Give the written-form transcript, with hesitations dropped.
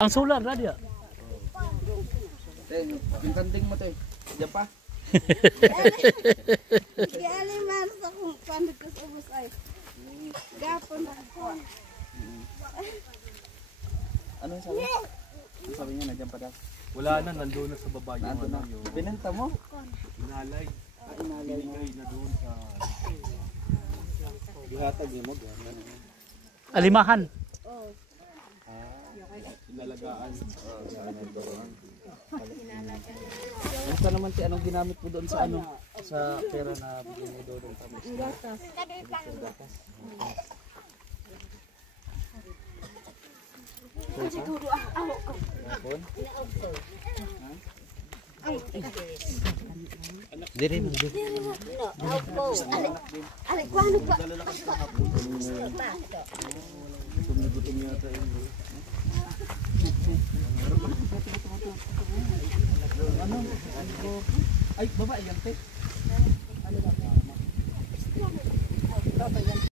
Ang solar na dia. Yung kanding mo te. Diyan pa. Gialiman sa kung paano ko sa ubos ay. Gapon ako. Ano yung sabi? Ang sabi niya na diyan pa daw. Wala na, nandoon na sa baba yung Nandun na. yung Binenta mo? inalay. Binigay na doon sa... Ihatag mo. Alimahan. Oh. Inalagaan. Ano pa naman ti anong ginamit mo doon sa ano? Sa pera na bigyan mo doon sa mas. Gatas. Siguro ako. Dire mo. Ale kuano ba? Gutom yata yun. Ano? Ay, baba yan te.